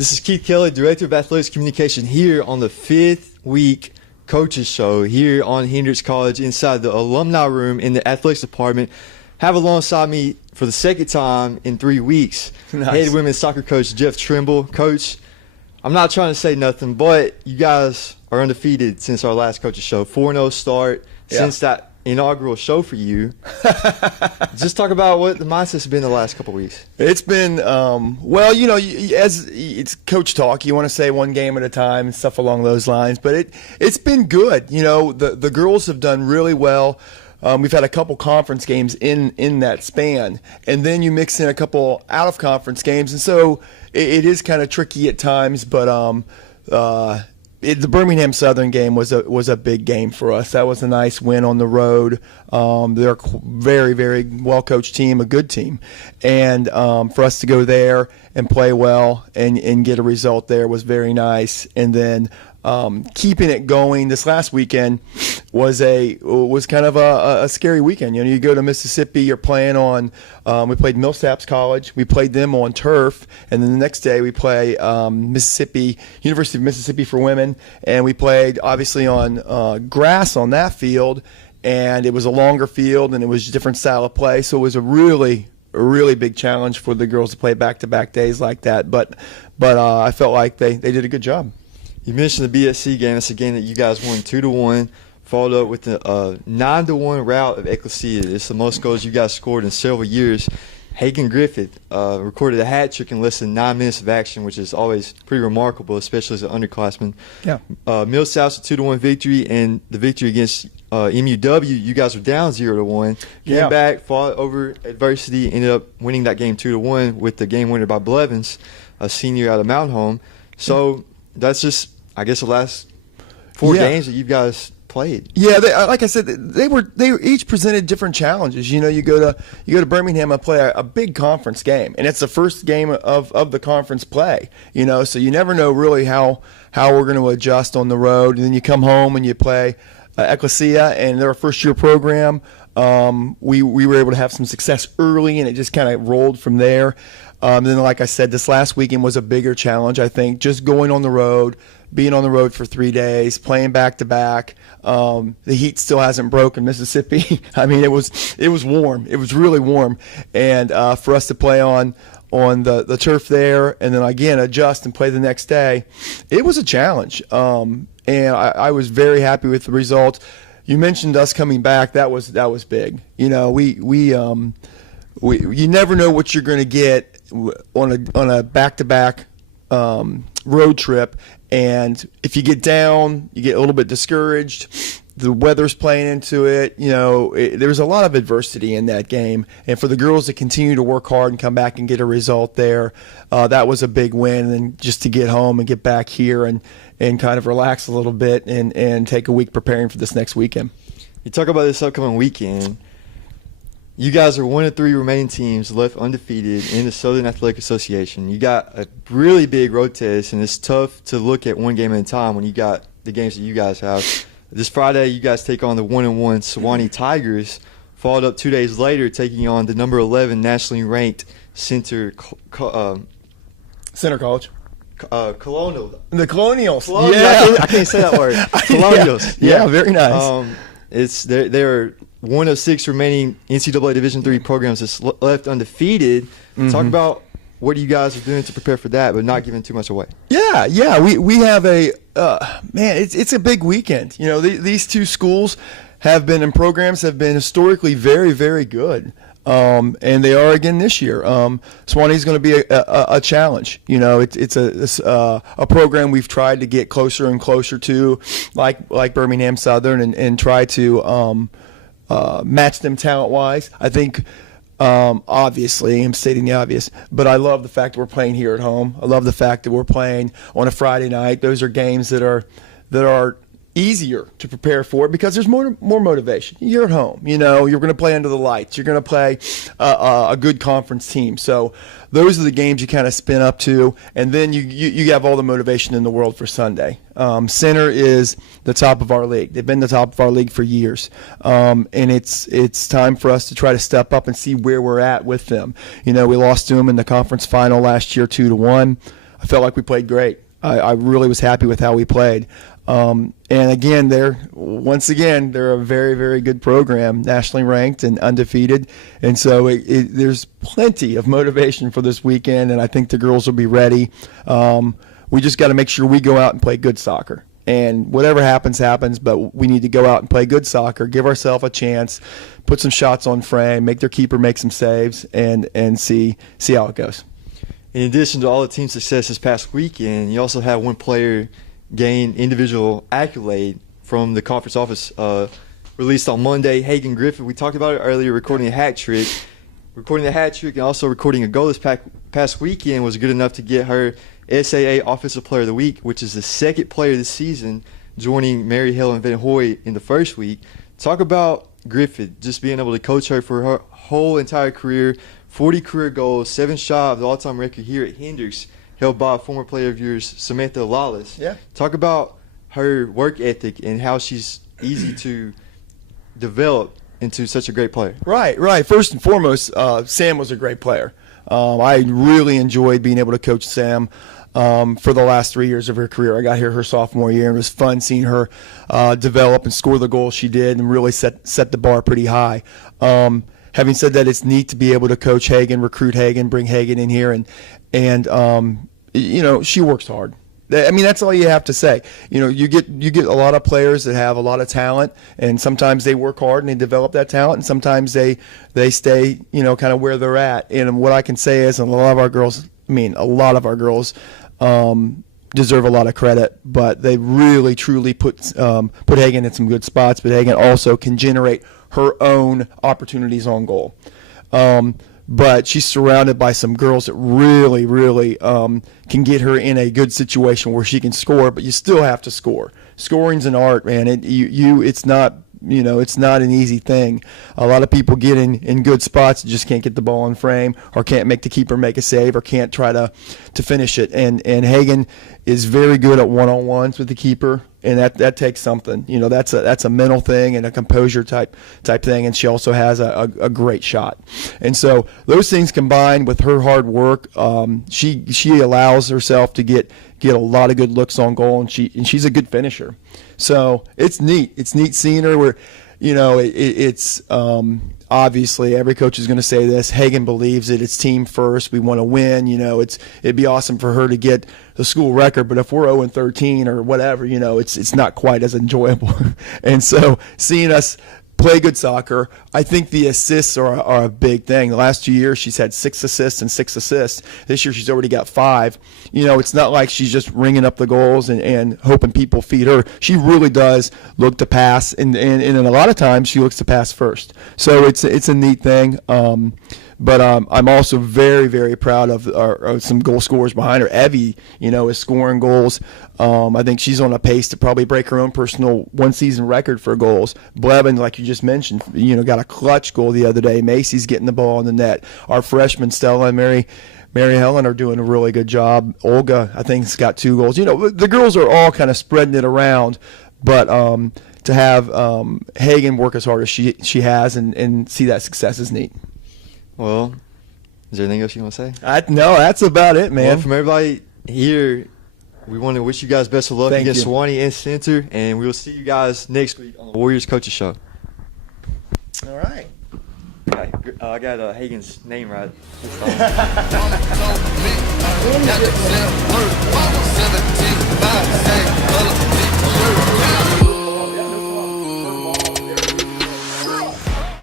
This is Keith Kelly, Director of Athletics Communication, here on the 5th week Coaches Show here on Hendrix College inside the alumni room in the athletics department. Have alongside me for the second time in 3 weeks, Nice. head women's soccer coach Jeff Trimble. Coach, I'm not trying to say nothing, but you guys are undefeated since our last Coaches Show. 4-0 start since that inaugural show for you. Just talk about what the mindset's been the last couple of weeks. It's been, well, you know, as it's coach talk, you want to say one game at a time and stuff along those lines. But it's been good. You know, the girls have done really well. We've had a couple conference games in that span, and then you mix in a couple out of conference games, and so it is kind of tricky at times. But the Birmingham Southern game was a big game for us. That was a nice win on the road. They're a very, very well-coached team, a good team. And for us to go there and play well and get a result there was very nice. And then keeping it going this last weekend was kind of a scary weekend. You know, you go to Mississippi, you're playing on we played Millsaps College. We played them on turf, and then the next day we play University of Mississippi for women, and we played obviously on grass on that field, and it was a longer field and it was a different style of play, so it was a really big challenge for the girls to play back-to-back days like that. But I felt like they did a good job. You mentioned the BSC game. It's a game that you guys won 2-1, followed up with a 9-1 rout of Ecclesia. It's the most goals you guys scored in several years. Hagen Griffith recorded a hat trick in less than 9 minutes of action, which is always pretty remarkable, especially as an underclassman. Yeah. Millsaps a 2-1 victory, and the victory against MUW, you guys were down 0-1. Came back, fought over adversity, ended up winning that game 2-1 with the game winner by Blevins, a senior out of Mountain Home. So that's just, I guess, the last 4 games that you guys played. Yeah, like I said, they each presented different challenges. You know, you go to Birmingham and play a big conference game, and it's the first game of the conference play. You know, so you never know really how we're going to adjust on the road. And then you come home and you play Ecclesia, and they're a first-year program. We were able to have some success early, and it just kind of rolled from there. Then, like I said, this last weekend was a bigger challenge, I think, just going on the road, being on the road for 3 days, playing back-to-back. The heat still hasn't broken Mississippi. I mean, it was warm. It was really warm. And for us to play on the turf there and then, again, adjust and play the next day, it was a challenge. And I was very happy with the result. You mentioned us coming back. That was big. You know, you never know what you're going to get on a back-to-back road trip, and if you get down, you get a little bit discouraged. The weather's playing into it. You know, there's a lot of adversity in that game, and for the girls to continue to work hard and come back and get a result there, that was a big win. And just to get home and get back here and kind of relax a little bit and take a week preparing for this next weekend. You talk about this upcoming weekend. You guys are one of 3 remaining teams left undefeated in the Southern Athletic Association. You got a really big road test, and it's tough to look at one game at a time when you got the games that you guys have. This Friday, you guys take on the 1-1 Sewanee Tigers, followed up 2 days later taking on the number 11 nationally ranked Center College. Colonial. The Colonials. Yeah. I can't say that word. Colonials. Yeah, very nice. They're one of 6 remaining NCAA Division III programs that's left undefeated. Mm-hmm. Talk about what you guys are doing to prepare for that, but not giving too much away. Yeah. We have it's a big weekend. You know, these 2 schools have been historically very, very good. And they are again this year. Sewanee's going to be a challenge. You know, it's a program we've tried to get closer and closer to, like Birmingham Southern, and try to match them talent-wise. I think, obviously, I'm stating the obvious, but I love the fact that we're playing here at home. I love the fact that we're playing on a Friday night. Those are games that are easier to prepare for because there's more motivation. You're at home. You know, you're going to play under the lights. You're going to play a good conference team. So those are the games you kind of spin up to, and then you have all the motivation in the world for Sunday. Center is the top of our league. They've been the top of our league for years, and it's time for us to try to step up and see where we're at with them. You know, we lost to them in the conference final last year 2-1. I felt like we played great. I really was happy with how we played. And again, they're a very, very good program, nationally ranked and undefeated. And so there's plenty of motivation for this weekend, and I think the girls will be ready. We just got to make sure we go out and play good soccer. And whatever happens, happens, but we need to go out and play good soccer, give ourselves a chance, put some shots on frame, make their keeper make some saves, and see how it goes. In addition to all the team success this past weekend, you also had one player gain individual accolade from the conference office released on Monday. Hagen Griffith, we talked about it earlier, recording a hat trick. Recording the hat trick and also recording a goal this past weekend was good enough to get her SAA Offensive Player of the Week, which is the second player this season, joining Mary Helen Van Hoy in the first week. Talk about Griffith, just being able to coach her for her whole entire career, 40 career goals, 7 shot of the all-time record here at Hendricks, held by a former player of yours, Samantha Lawless. Yeah. Talk about her work ethic and how she's easy to develop into such a great player. Right. First and foremost, Sam was a great player. I really enjoyed being able to coach Sam for the last 3 years of her career. I got here her sophomore year, and it was fun seeing her develop and score the goals she did and really set the bar pretty high. Having said that, it's neat to be able to coach Hagen, recruit Hagen, bring Hagen in here, and she works hard. I mean, that's all you have to say. You get a lot of players that have a lot of talent, and sometimes they work hard and they develop that talent, and sometimes they stay, kind of where they're at. And what I can say is, and a lot of our girls deserve a lot of credit, but they really, truly put Hagen in some good spots. But Hagen also can generate her own opportunities on goal. But she's surrounded by some girls that really, really can get her in a good situation where she can score, but you still have to score. Scoring's an art, man. It's not an easy thing. A lot of people get in good spots and just can't get the ball in frame, or can't make the keeper make a save, or can't try to finish it. And Hagen is very good at one-on-ones with the keeper, and that takes something. That's a mental thing and a composure type thing. And she also has a great shot. And so those things combined with her hard work, she allows herself to get a lot of good looks on goal, and she's a good finisher. So it's neat. It's neat seeing her where, it's obviously every coach is going to say this. Hagen believes it. It's team first. We want to win. It'd be awesome for her to get the school record, but if we're 0-13 or whatever, it's not quite as enjoyable. And so seeing us play good soccer. I think the assists are a big thing. The last 2 years, she's had 6 assists and 6 assists. This year, she's already got 5. It's not like she's just ringing up the goals and hoping people feed her. She really does look to pass, and a lot of times, she looks to pass first. So it's a neat thing. But I'm also very, very proud of some goal scorers behind her. Evie, is scoring goals. I think she's on a pace to probably break her own personal one-season record for goals. Blevin, like you just mentioned, got a clutch goal the other day. Macy's getting the ball in the net. Our freshmen, Stella and Mary Helen, are doing a really good job. Olga, I think, has got 2 goals. The girls are all kind of spreading it around, but to have Hagen work as hard as she has and see that success is neat. Well, is there anything else you want to say? No, that's about it, man. Well, from everybody here, we want to wish you guys best of luck against Sewanee and Center, and we will see you guys next week on the Warriors Coaches Show. All right. I got Hagen's name right.